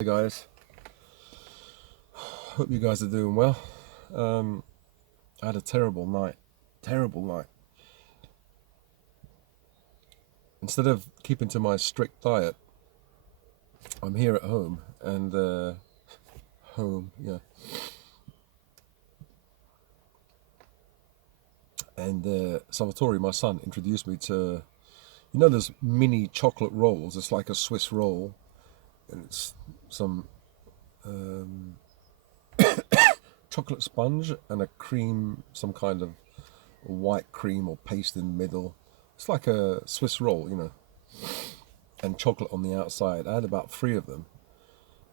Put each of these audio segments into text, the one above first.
Hey guys, hope you guys are doing well. I had a terrible night. Terrible night. Instead of keeping to my strict diet, I'm here at home and yeah. And Salvatore, my son, introduced me to, those mini chocolate rolls. It's like a Swiss roll, and it's some chocolate sponge and a cream, some kind of white cream or paste in the middle. It's like a Swiss roll, and chocolate on the outside. I had about 3 of them,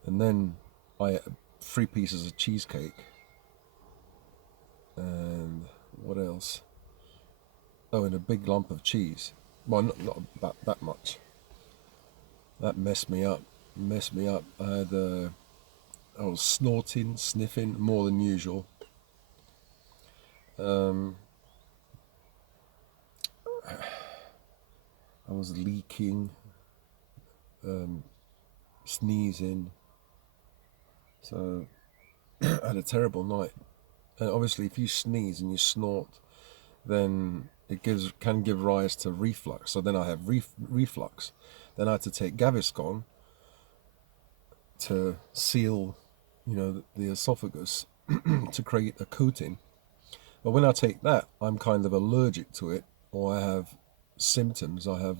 and then I ate 3 pieces of cheesecake. And what else? Oh, and a big lump of cheese. Well, not about that much. That messed me up. I was snorting, sniffing more than usual. I was leaking, sneezing. So I had a terrible night. And obviously, if you sneeze and you snort, then it can give rise to reflux. So then I have reflux. Then I had to take Gaviscon to seal, the esophagus to create a coating. But when I take that, I'm kind of allergic to it, or I have symptoms. I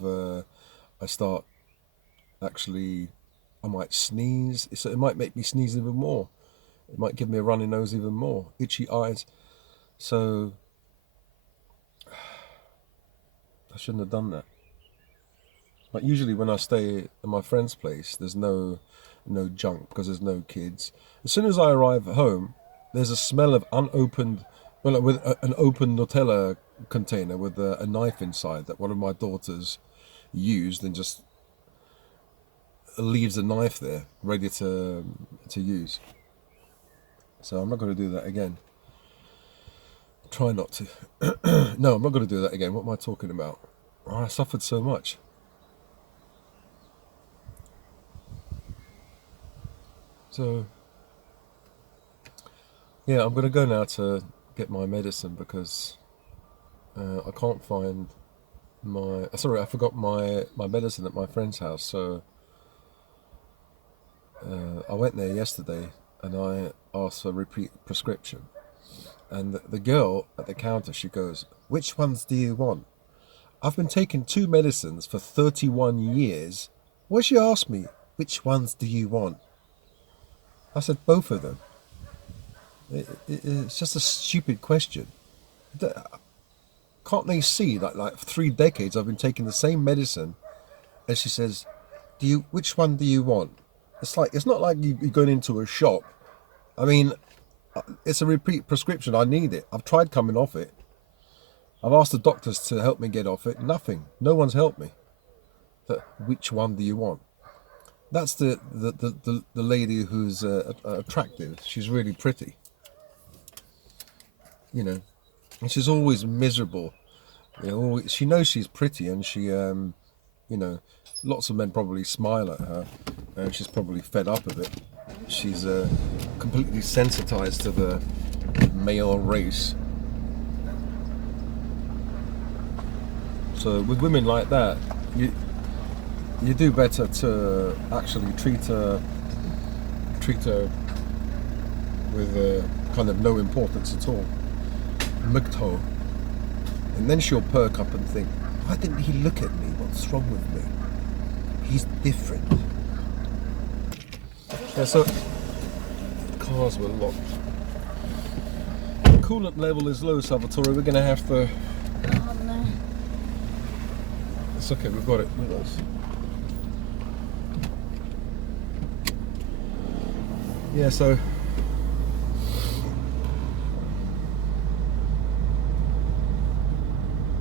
start actually, I might sneeze. So it might make me sneeze even more. It might give me a runny nose even more, itchy eyes. So I shouldn't have done that. Like usually when I stay at my friend's place, there's no junk because there's no kids. As soon as I arrive at home, there's a smell of unopened, well, like with an open Nutella container with a knife inside that one of my daughters used and just leaves a knife there ready to use. So I'm not going to do that again. Try not to. No, I'm not going to do that again. What am I talking about? Oh, I suffered so much. So, yeah, I'm going to go now to get my medicine because I can't find my... Sorry, I forgot my medicine at my friend's house. So I went there yesterday and I asked for a repeat prescription. And the girl at the counter, she goes, "Which ones do you want? I've been taking 2 medicines for 31 years. Why she asked me, which ones do you want?" I said, both of them. It's just a stupid question. Can't they see that like 3 decades I've been taking the same medicine? And she says, which one do you want? It's not like you're going into a shop. I mean, it's a repeat prescription. I need it. I've tried coming off it. I've asked the doctors to help me get off it. Nothing. No one's helped me. Which one do you want? That's the lady who's attractive. She's really pretty. And she's always miserable. She knows she's pretty, and she, lots of men probably smile at her, and she's probably fed up of it. She's completely sensitized to the male race. So with women like that, you do better to actually treat her with kind of no importance at all. Mugto. And then she'll perk up and think, why didn't he look at me? What's wrong with me? He's different. Yeah, so cars were locked. The coolant level is low, Salvatore. We're going to have to... Oh no. It's okay, we've got it with us. Yeah, so...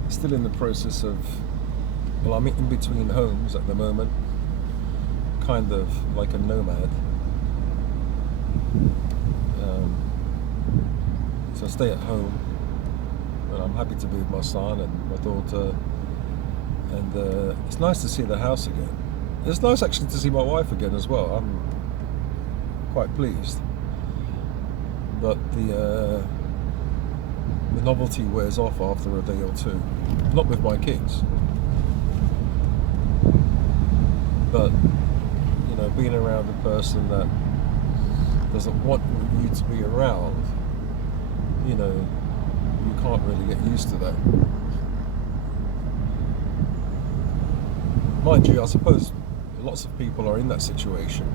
Still in the process of... Well, I'm in between homes at the moment. Kind of like a nomad. So I stay at home, and I'm happy to be with my son and my daughter, and it's nice to see the house again. It's nice actually to see my wife again as well. quite pleased. But the novelty wears off after a day or two. Not with my kids, but being around a person that doesn't want you to be around, you can't really get used to that. Mind you, I suppose lots of people are in that situation.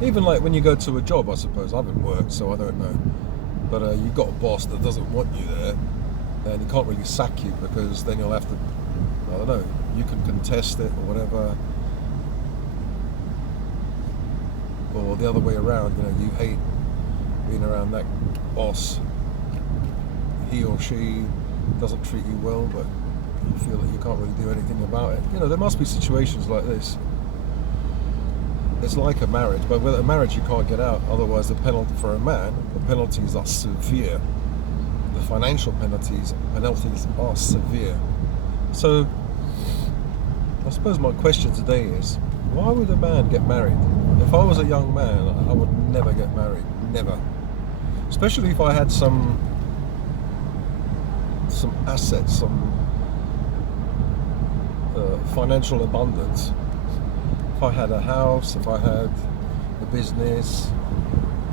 Even like when you go to a job, I suppose. I haven't worked, so I don't know. But you've got a boss that doesn't want you there, and he can't really sack you, because then you'll have to, I don't know, you can contest it or whatever. Or the other way around, you hate being around that boss. He or she doesn't treat you well, but you feel that you can't really do anything about it. There must be situations like this. It's like a marriage, but with a marriage you can't get out. Otherwise, the penalty for a man, the penalties are severe. The financial penalties are severe. So, I suppose my question today is, why would a man get married? If I was a young man, I would never get married. Never. Especially if I had some assets, some financial abundance. If I had a house, if I had a business,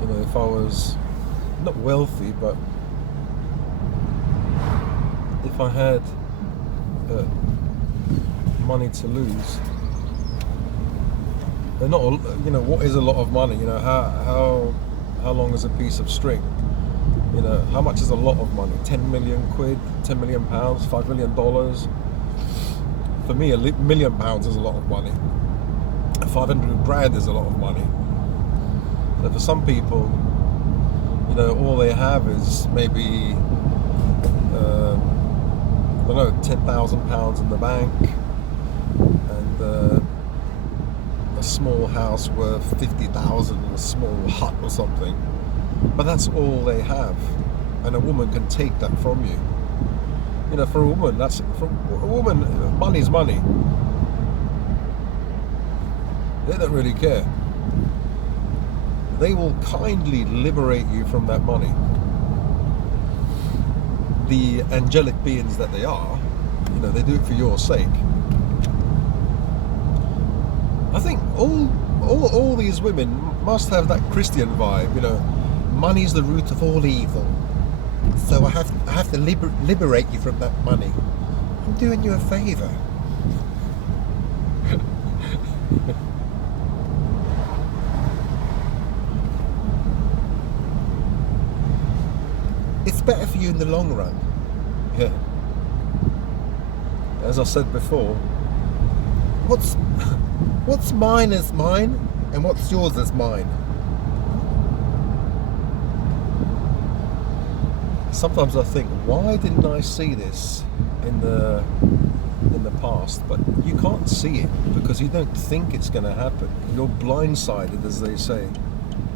if I was not wealthy, but if I had money to lose. They're not, what is a lot of money? How long is a piece of string? How much is a lot of money? 10 million quid, 10 million pounds, $5 million. For me, £1 million is a lot of money. 500 grand is a lot of money. So for some people, all they have is maybe, I don't know, £10,000 in the bank, and a small house worth 50,000 in a small hut or something. But that's all they have, and a woman can take that from you. For a woman, money's money. They don't really care. They will kindly liberate you from that money. The angelic beings that they are, they do it for your sake. I think all these women must have that Christian vibe, money's the root of all evil. So I have to liberate you from that money. I'm doing you a favour. It's better for you in the long run. Yeah. As I said before, what's mine is mine, and what's yours is mine. Sometimes I think, why didn't I see this in the past? But you can't see it because you don't think it's going to happen. You're blindsided, as they say.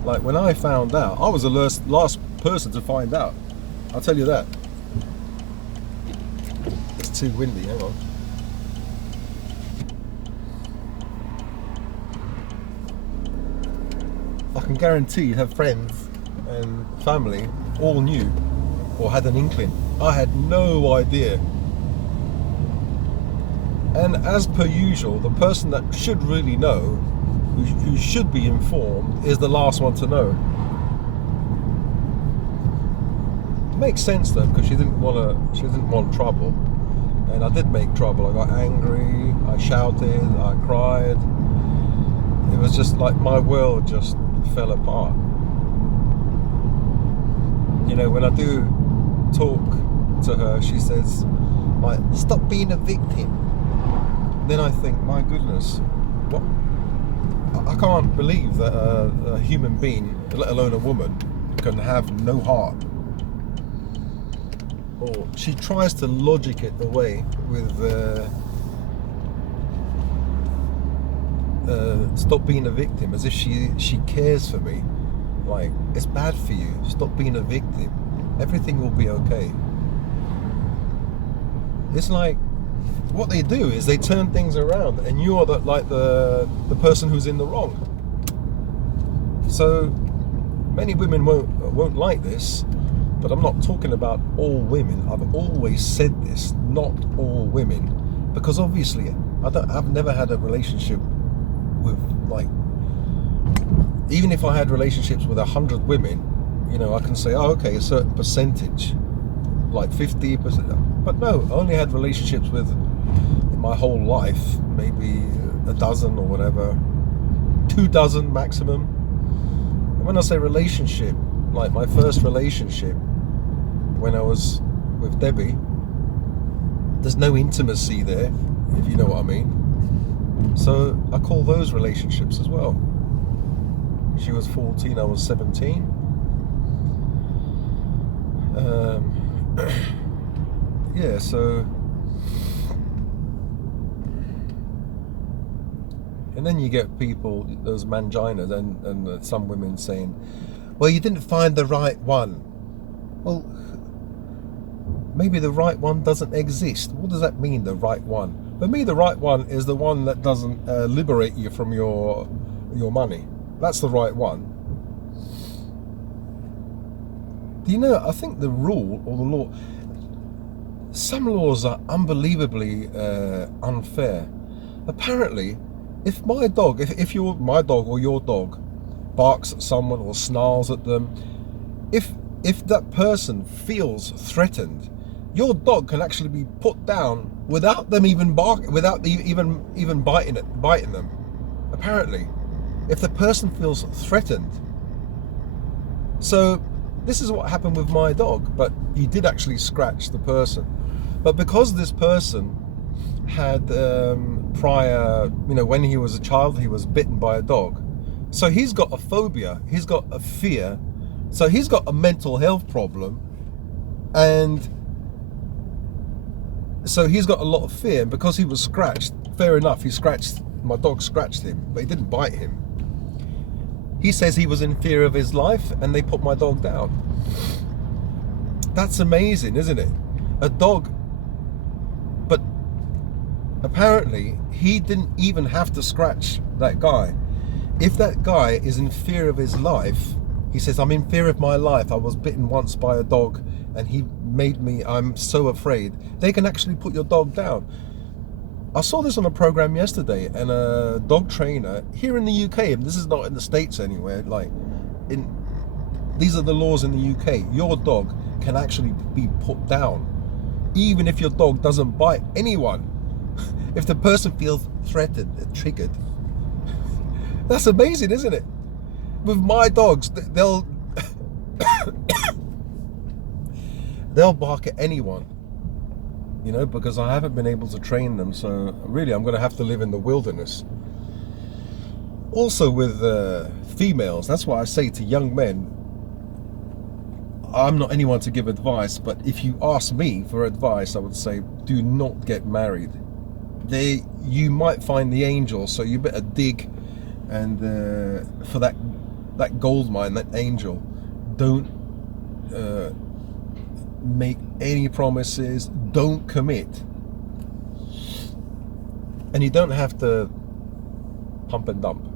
Like when I found out, I was the last person to find out. I'll tell you that. It's too windy, hang on. I can guarantee you have friends and family all knew or had an inkling. I had no idea. And as per usual, the person that should really know, who should be informed, is the last one to know. It makes sense though, because she didn't want trouble. And I did make trouble. I got angry, I shouted, I cried. It was just like my world just fell apart. When I do talk to her, she says, like, stop being a victim. Then I think, my goodness, what? I can't believe that a human being, let alone a woman, can have no heart. Or she tries to logic it away with stop being a victim, as if she cares for me. Like, it's bad for you, stop being a victim, everything will be okay. It's like, what they do is they turn things around, and you're the person who's in the wrong. So many women won't like this, but I'm not talking about all women. I've always said this, not all women, because obviously I've never had a relationship with, like, even if I had relationships with 100 women, you know, I can say, oh, okay, a certain percentage, like 50%. But no, I only had relationships with, in my whole life, maybe a dozen or whatever, 2 dozen maximum. And when I say relationship, like my first relationship when I was with Debbie, there's no intimacy there, if you know what I mean. So I call those relationships as well. She was 14, I was 17. Yeah, so, and then you get people, those manginas, and some women saying, well, you didn't find the right one. Well, maybe the right one doesn't exist. What does that mean, the right one? For me, the right one is the one that doesn't liberate you from your money. That's the right one. Do you know, I think the rule or the law, some laws are unbelievably unfair. Apparently, if my dog, if my dog or your dog barks at someone or snarls at them, if that person feels threatened, your dog can actually be put down without them even barking, without even biting them. Apparently, if the person feels threatened. So this is what happened with my dog, but he did actually scratch the person. But because this person had prior, you know, when he was a child, he was bitten by a dog. So he's got a phobia, he's got a fear, so he's got a mental health problem, and so he's got a lot of fear. And because he was scratched, fair enough, my dog scratched him, but he didn't bite him. He says he was in fear of his life, and they put my dog down. That's amazing, isn't it? A dog, but apparently he didn't even have to scratch that guy. If that guy is in fear of his life, he says, I'm in fear of my life. I was bitten once by a dog and he made me, I'm so afraid. They can actually put your dog down. I saw this on a program yesterday, and a dog trainer here in the UK, and this is not in the States anywhere, like these are the laws in the UK. Your dog can actually be put down, even if your dog doesn't bite anyone. If the person feels threatened, triggered. That's amazing, isn't it? With my dogs, they'll bark at anyone, you know, because I haven't been able to train them. So really, I'm going to have to live in the wilderness. Also with females, that's why I say to young men, I'm not anyone to give advice, but if you ask me for advice, I would say, do not get married. You might find the angel, so you better dig, and for that gold mine, that angel. Don't make any promises, don't commit, and you don't have to pump and dump.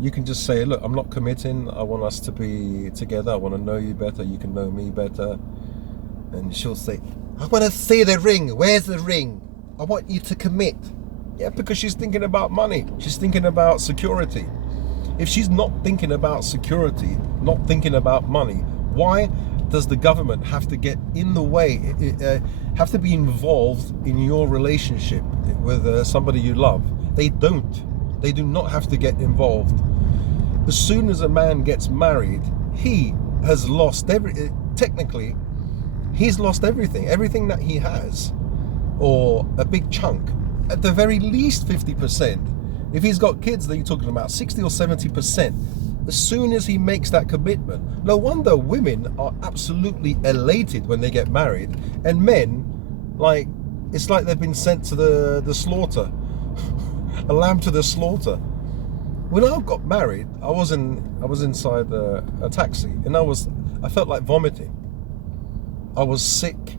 You can just say, look, I'm not committing, I want us to be together, I want to know you better, you can know me better. And she'll say, I want to see the ring, where's the ring? I want you to commit. Yeah, because she's thinking about money, she's thinking about security. If she's not thinking about security, not thinking about money, why does the government have to get in the way, have to be involved in your relationship with somebody you love? They don't. They do not have to get involved. As soon as a man gets married, he has lost technically, he's lost everything that he has, or a big chunk, at the very least 50%. If he's got kids, then you're talking about 60 or 70%. As soon as he makes that commitment, no wonder women are absolutely elated when they get married, and men, like, it's like they've been sent to the slaughter, a lamb to the slaughter. When I got married, I was inside a taxi, and I felt like vomiting. I was sick.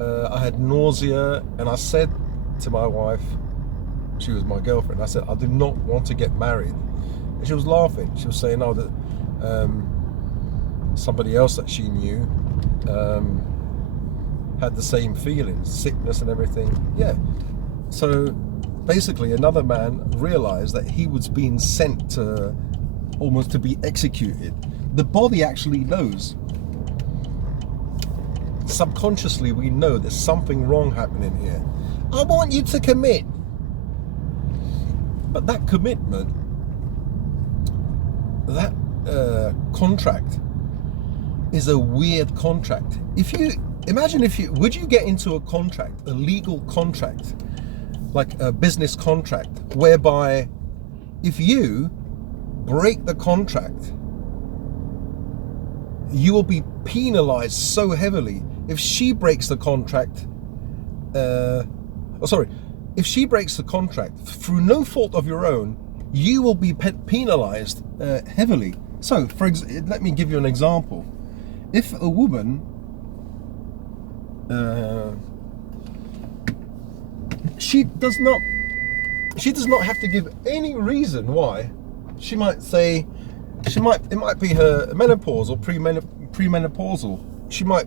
I had nausea, and I said to my wife, she was my girlfriend, I said, I do not want to get married. And she was laughing. She was saying, oh, that somebody else that she knew had the same feelings, sickness and everything. Yeah. So basically another man realized that he was being sent to almost to be executed. The body actually knows. Subconsciously we know there's something wrong happening here. I want you to commit. But that commitment, that contract is a weird contract. If you imagine, would you get into a contract, a legal contract, like a business contract, whereby if you break the contract, you will be penalized so heavily. If she breaks the contract, if she breaks the contract through no fault of your own, you will be penalized heavily. So, let me give you an example. If a woman she does not have to give any reason why. She might say, it might be her menopause or premenopausal. She might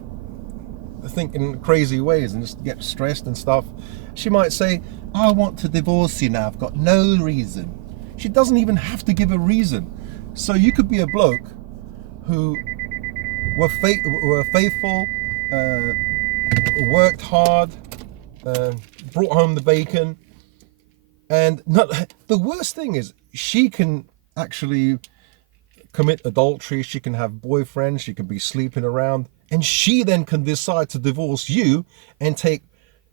think in crazy ways and just get stressed and stuff. She might say, I want to divorce you now, I've got no reason. She doesn't even have to give a reason. So you could be a bloke who were faithful, worked hard, brought home the bacon, and the worst thing is she can actually commit adultery, she can have boyfriends, she can be sleeping around, and she then can decide to divorce you and take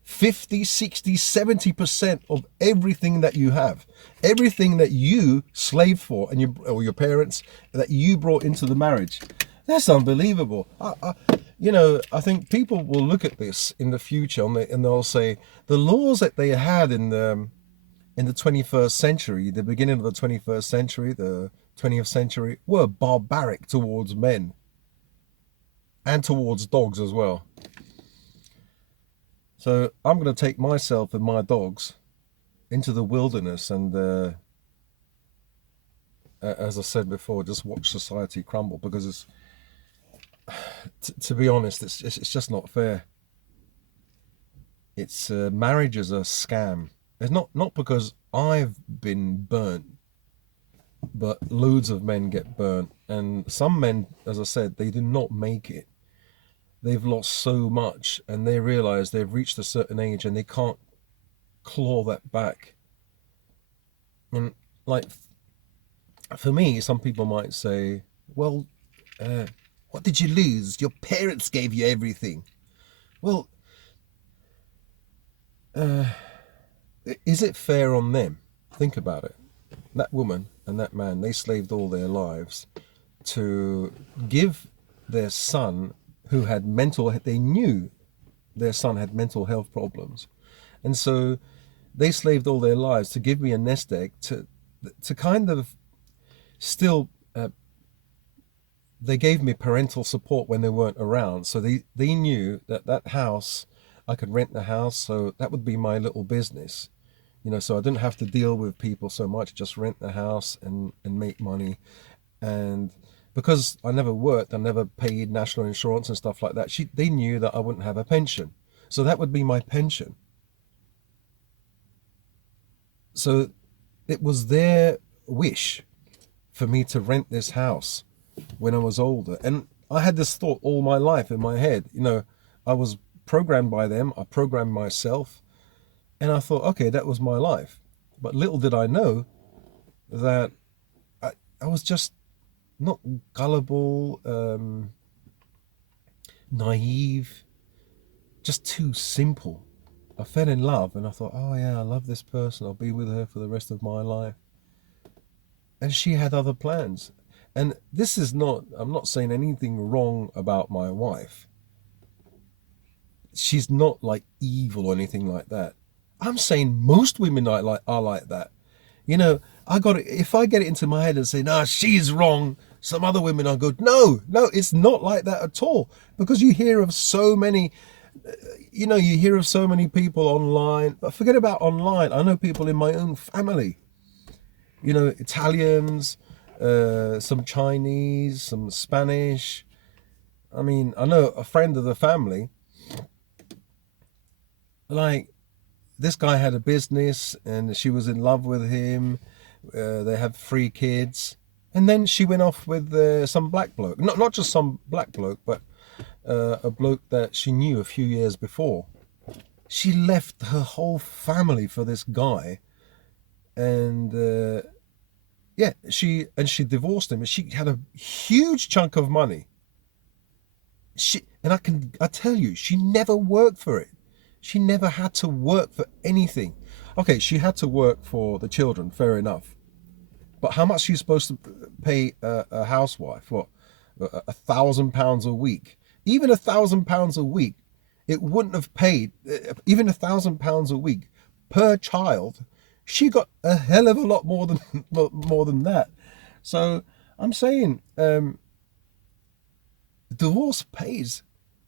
50, 60, 70% of everything that you have, everything that you slaved for, and your parents, that you brought into the marriage. That's unbelievable. I think people will look at this in the future and they'll say the laws that they had in the 21st century, the beginning of the 21st century, the 20th century, were barbaric towards men and towards dogs as well. So I'm going to take myself and my dogs into the wilderness and, as I said before, just watch society crumble, because it's, to be honest, it's just not fair. It's marriage is a scam. It's not because I've been burnt, but loads of men get burnt, and some men, as I said, they do not make it. They've lost so much, and they realize they've reached a certain age and they can't claw that back. And like, for me, some people might say, well, what did you lose? Your parents gave you everything. Well, is it fair on them? Think about it. That woman and that man, they slaved all their lives to give their son, who had they knew their son had mental health problems. And so they slaved all their lives to give me a nest egg to kind of still, they gave me parental support when they weren't around. So they knew that house, I could rent the house, so that would be my little business. So I didn't have to deal with people so much, just rent the house and make money. And because I never worked, I never paid national insurance and stuff like that, they knew that I wouldn't have a pension. So that would be my pension. So it was their wish for me to rent this house when I was older. And I had this thought all my life in my head. I was programmed by them, I programmed myself, and I thought, okay, that was my life. But little did I know that I was just not gullible, naive, just too simple. I fell in love and I thought, oh yeah, I love this person, I'll be with her for the rest of my life. And she had other plans. And I'm not saying anything wrong about my wife. She's not like evil or anything like that. I'm saying most women are like that. If I get it into my head and say, nah, she's wrong, some other women are good. No, it's not like that at all. Because you hear of so many, people online, but forget about online. I know people in my own family, Italians, some Chinese, some Spanish. I mean, I know a friend of the family, like, this guy had a business and she was in love with him. They have 3 kids. And then she went off with some black bloke. Not just some black bloke, but a bloke that she knew a few years before. She left her whole family for this guy. And yeah, she divorced him. And she had a huge chunk of money. I tell you, she never worked for it. She never had to work for anything. Okay, she had to work for the children, fair enough. But how much are you supposed to pay a housewife? What, £1,000 a week? Even £1,000 a week, it wouldn't have paid. Even £1,000 a week per child, she got a hell of a lot more than that. So I'm saying, divorce pays.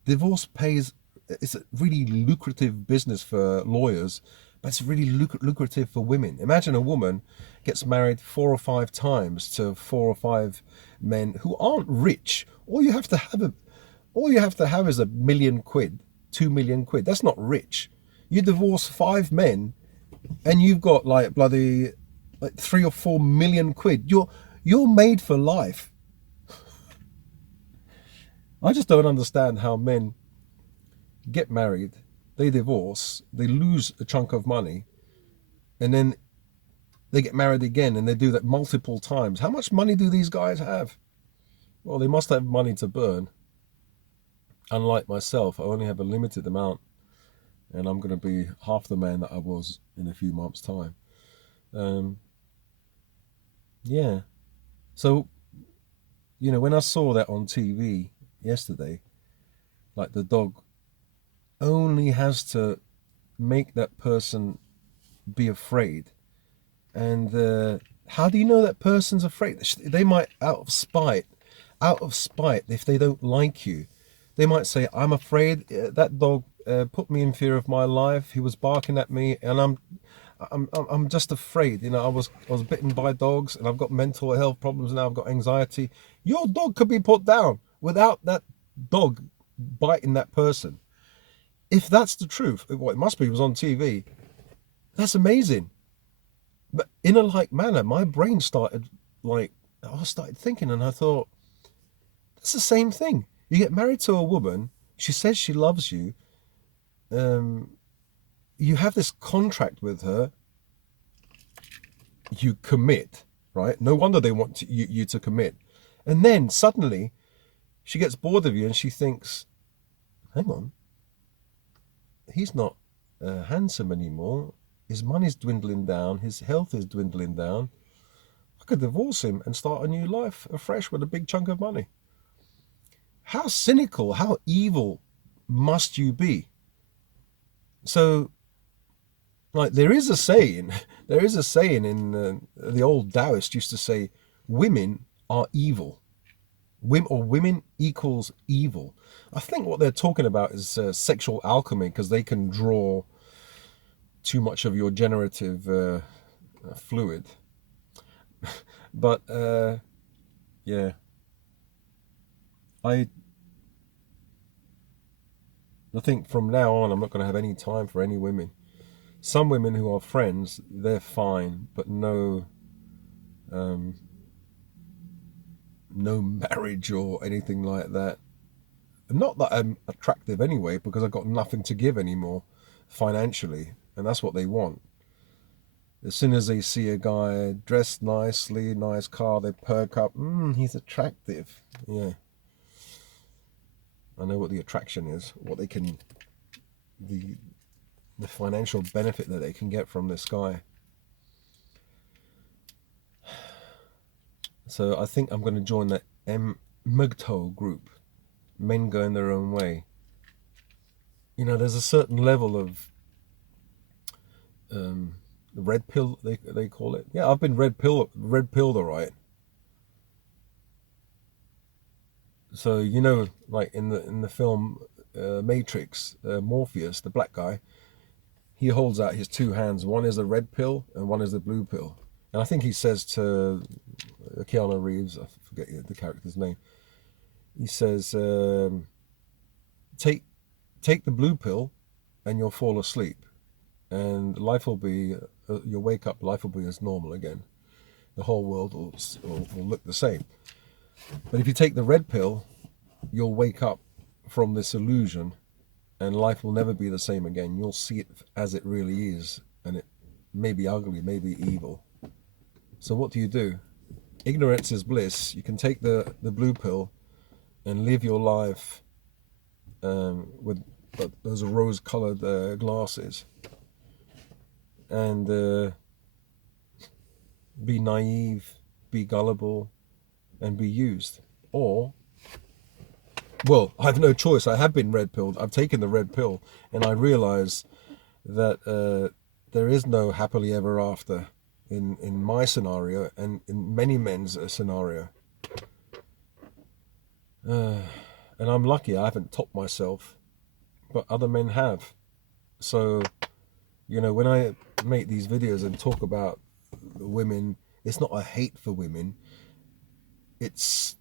Divorce pays. It's a really lucrative business for lawyers, but it's really lucrative for women. Imagine a woman gets married 4 or 5 times to 4 or 5 men who aren't rich. All you have to have is £1 million, £2 million. That's not rich. You divorce 5 men, and you've got like bloody like 3 or 4 million quid. You're made for life. I just don't understand how men get married, they divorce, they lose a chunk of money, and then they get married again, and they do that multiple times. How much money do these guys have? Well, they must have money to burn. Unlike myself, I only have a limited amount, and I'm going to be half the man that I was in a few months' time. Yeah. So, when I saw that on TV yesterday, like, the dog only has to make that person be afraid. And how do you know that person's afraid? They might, out of spite, if they don't like you, they might say, I'm afraid that dog put me in fear of my life. He was barking at me, and I'm just afraid. I was bitten by dogs, and I've got mental health problems now. I've got anxiety. Your dog could be put down without that dog biting that person. If that's the truth, what it must be, was on TV. That's amazing. But in a like manner, my brain started thinking, and I thought, that's the same thing. You get married to a woman, she says she loves you, you have this contract with her, you commit, right? No wonder they want you to commit. And then suddenly she gets bored of you, and she thinks, hang on, he's not handsome anymore. His money's dwindling down. His health is dwindling down. I could divorce him and start a new life afresh with a big chunk of money. How cynical, how evil must you be? So, like, there is a saying in the old Taoist used to say, women are evil. Women equals evil. I think what they're talking about is sexual alchemy, because they can draw too much of your generative fluid. But yeah, I think from now on I'm not going to have any time for any women. Some women who are friends, they're fine, but no marriage or anything like that. Not that I'm attractive anyway, because I've got nothing to give anymore financially, and that's what they want. As soon as they see a guy dressed nicely, nice car, they perk up. He's attractive. Yeah, I know what the attraction is, what they can, the financial benefit that they can get from this guy. So I think I'm going to join the MGTOW group, men going their own way. There's a certain level of red pill, they call it. Yeah, I've been red pilled, all right. So like in the film Matrix, Morpheus, the black guy, he holds out his 2 hands. One is the red pill and one is the blue pill. And I think he says to Keanu Reeves, I forget the character's name, he says, take the blue pill and you'll fall asleep. And life will be, you'll wake up, life will be as normal again. The whole world will look the same. But if you take the red pill, you'll wake up from this illusion and life will never be the same again. You'll see it as it really is, and it may be ugly, may be evil. So what do? Ignorance is bliss. You can take the blue pill and live your life with those rose-colored glasses, and be naive, be gullible, and be used. Or, well, I have no choice. I have been red-pilled. I've taken the red pill, and I realize that there is no happily ever after in my scenario and in many men's scenario. And I'm lucky I haven't topped myself, but other men have. So, when I make these videos and talk about women, it's not a hate for women. It's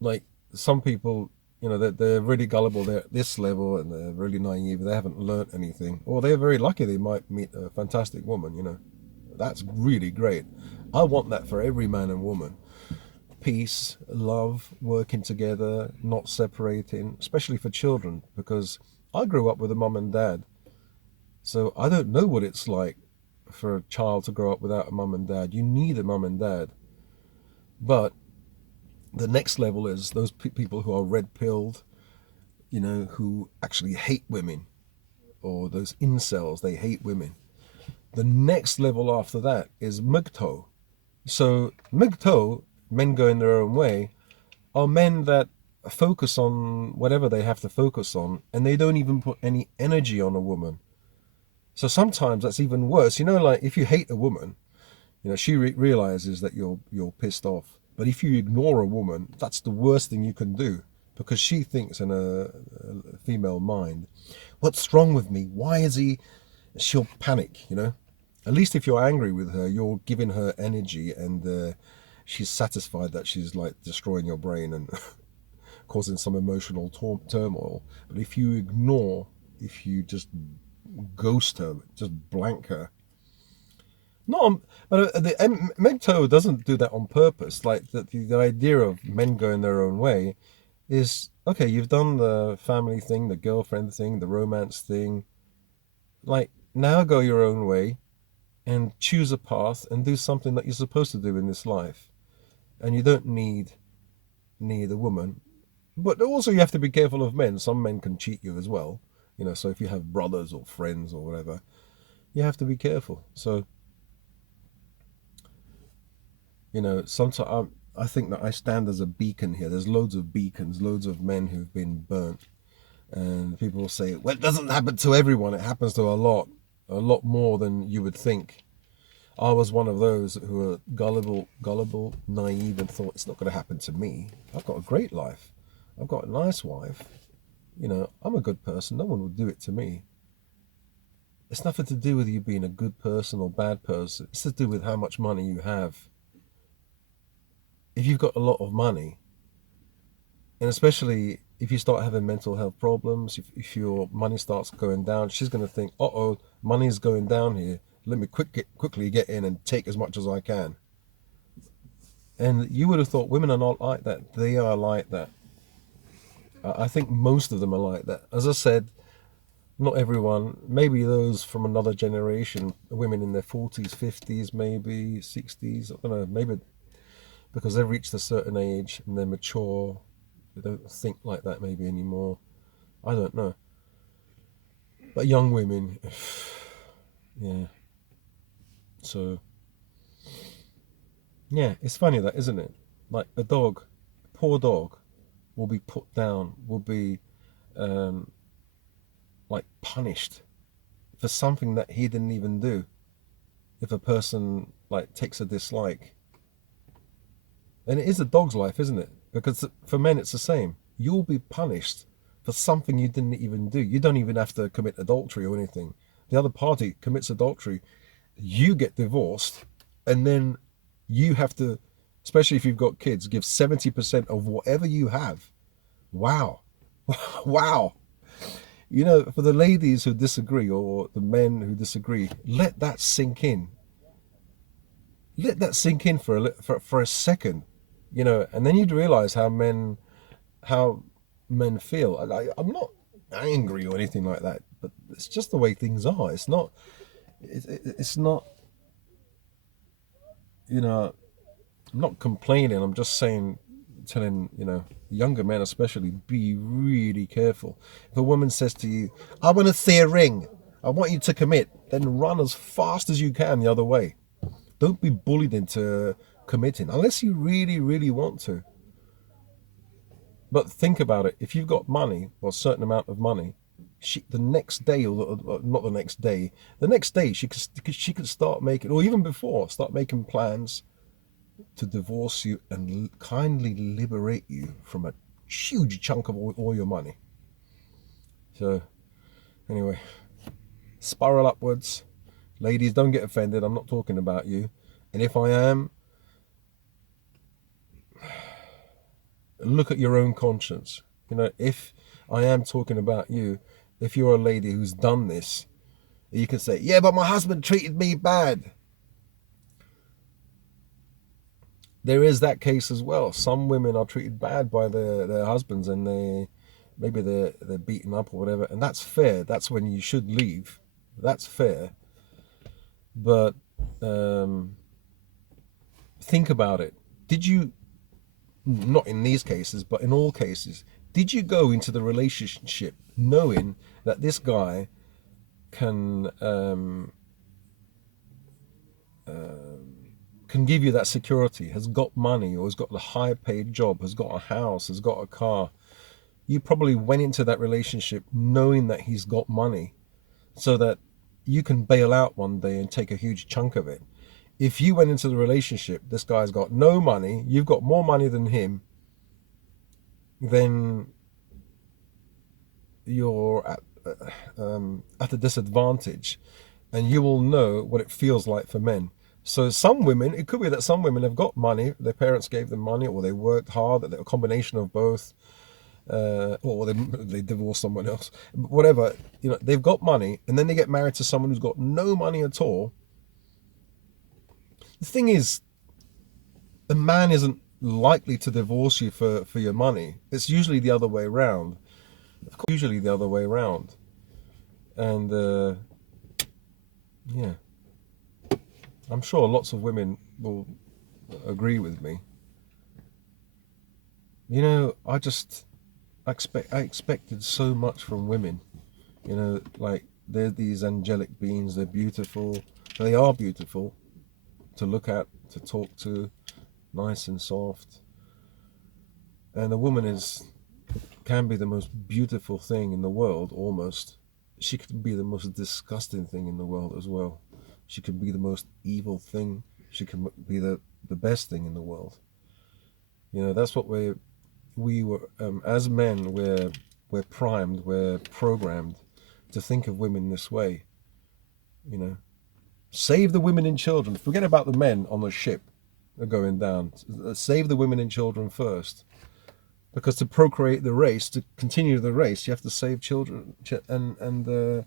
like some people, they're really gullible, they're at this level and they're really naive, they haven't learnt anything, or they're very lucky they might meet a fantastic woman. That's really great. I want that for every man and woman. Peace, love, working together, not separating, especially for children, because I grew up with a mum and dad, so I don't know what it's like for a child to grow up without a mum and dad. You need a mum and dad. But the next level is those people who are red-pilled, who actually hate women, or those incels, they hate women. The next level after that is mugto. So mugto, men going their own way, are men that focus on whatever they have to focus on, and they don't even put any energy on a woman. So sometimes that's even worse. Like if you hate a woman, she realizes that you're pissed off. But if you ignore a woman, that's the worst thing you can do, because she thinks in a female mind, what's wrong with me? Why is he? She'll panic, At least if you're angry with her, you're giving her energy, and she's satisfied that she's like destroying your brain and causing some emotional turmoil. But if you ignore, if you just ghost her, just blank her, but the Megto doesn't do that on purpose. Like the idea of men going their own way is, okay, you've done the family thing, the girlfriend thing, the romance thing. Like, now go your own way and choose a path and do something that you're supposed to do in this life. And you don't need a woman. But also you have to be careful of men. Some men can cheat you as well. So if you have brothers or friends or whatever, you have to be careful. So, sometimes I think that I stand as a beacon here. There's loads of beacons, loads of men who've been burnt. And people will say, well, it doesn't happen to everyone. It happens to a lot more than you would think. I was one of those who were gullible, naive, and thought it's not going to happen to me. I've got a great life. I've got a nice wife. I'm a good person. No one will do it to me. It's nothing to do with you being a good person or bad person. It's to do with how much money you have. If you've got a lot of money, and especially if you start having mental health problems, if your money starts going down, she's going to think, uh-oh, money's going down here. Let me quickly get in and take as much as I can. And you would have thought women are not like that. They are like that. I think most of them are like that. As I said, not everyone. Maybe those from another generation, women in their 40s, 50s, maybe 60s. I don't know, maybe because they've reached a certain age and they're mature. They don't think like that maybe anymore. I don't know. But young women, yeah. So, yeah, it's funny that, isn't it? Like a dog, a poor dog, will be put down, will be like punished for something that he didn't even do. If a person like takes a dislike. And it is a dog's life, isn't it? Because for men it's the same. You'll be punished for something you didn't even do. You don't even have to commit adultery or anything. The other party commits adultery. You get divorced and then you have to, especially if you've got kids, give 70% of whatever you have. Wow. Wow. You know, for the ladies who disagree, or the men who disagree, let that sink in. Let that sink in for a second, you know, and then you'd realize how men feel. I'm not angry or anything like that, but it's just the way things are. It's not, you know, I'm not complaining. I'm just saying, telling, you know, younger men especially, be really careful. If a woman says to you, I want to see a ring, I want you to commit, then run as fast as you can the other way. Don't be bullied into committing unless you really, really want to. But think about it. If you've got money, or a certain amount of money, the next day, or not the next day she could start making, or even before, start making plans to divorce you and kindly liberate you from a huge chunk of all your money. So anyway, spiral upwards. Ladies, don't get offended. I'm not talking about you. And if I am, look at your own conscience. You know, if I am talking about you, if you're a lady who's done this, you can say, yeah, but my husband treated me bad. There is that case as well. Some women are treated bad by their husbands, and maybe they're beaten up or whatever, and that's fair. That's when you should leave. That's fair. But think about it. Did you, not in these cases, but in all cases, did you go into the relationship knowing that this guy can give you that security, has got money, or has got a high paid job, has got a house, has got a car? You probably went into that relationship knowing that he's got money, so that you can bail out one day and take a huge chunk of it. If you went into the relationship, this guy's got no money, you've got more money than him, then you're at a disadvantage, and you will know what it feels like for men. So some women, it could be that some women have got money, their parents gave them money, or they worked hard, a combination of both, or they divorce someone else, whatever. You know, they've got money, and then they get married to someone who's got no money at all. The thing is, a man isn't likely to divorce you for your money. It's usually the other way around. Of course, usually the other way around. And yeah, I'm sure lots of women will agree with me. You know, I expected so much from women. You know, like, they're these angelic beings. They're beautiful. They are beautiful to look at, to talk to, nice and soft. And a woman can be the most beautiful thing in the world, almost. She could be the most disgusting thing in the world as well. She could be the most evil thing. She can be the best thing in the world. You know, that's what we were, as men, we're primed, we're programmed to think of women this way. You know, save the women and children. Forget about the men on the ship are going down. Save the women and children first. Because to procreate the race, to continue the race, you have to save children and the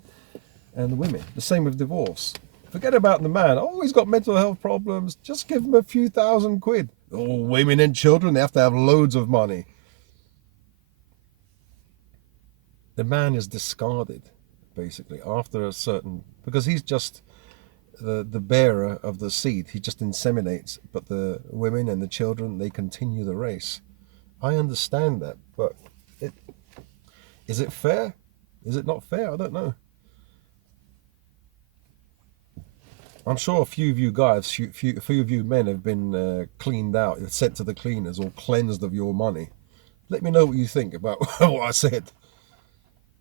women. The same with divorce. Forget about the man. Oh, he's got mental health problems. Just give him a few £1,000. Oh, women and children, they have to have loads of money. The man is discarded, basically, after a certain, because he's just the bearer of the seed. He just inseminates, but the women and the children, they continue the race. I understand that, but is it fair? Is it not fair? I don't know. I'm sure a few of you guys, a few of you men have been cleaned out, sent to the cleaners, or cleansed of your money. Let me know what you think about what I said.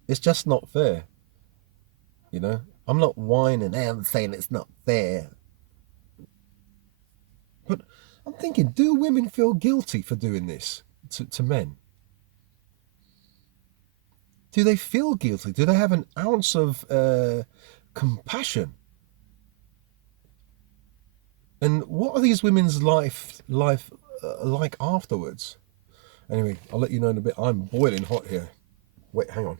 It's just not fair. You know, I'm not whining. I'm saying it's not fair. But I'm thinking, do women feel guilty for doing this to men? Do they feel guilty? Do they have an ounce of compassion? And what are these women's life like afterwards? Anyway, I'll let you know in a bit. I'm boiling hot here. Wait, hang on.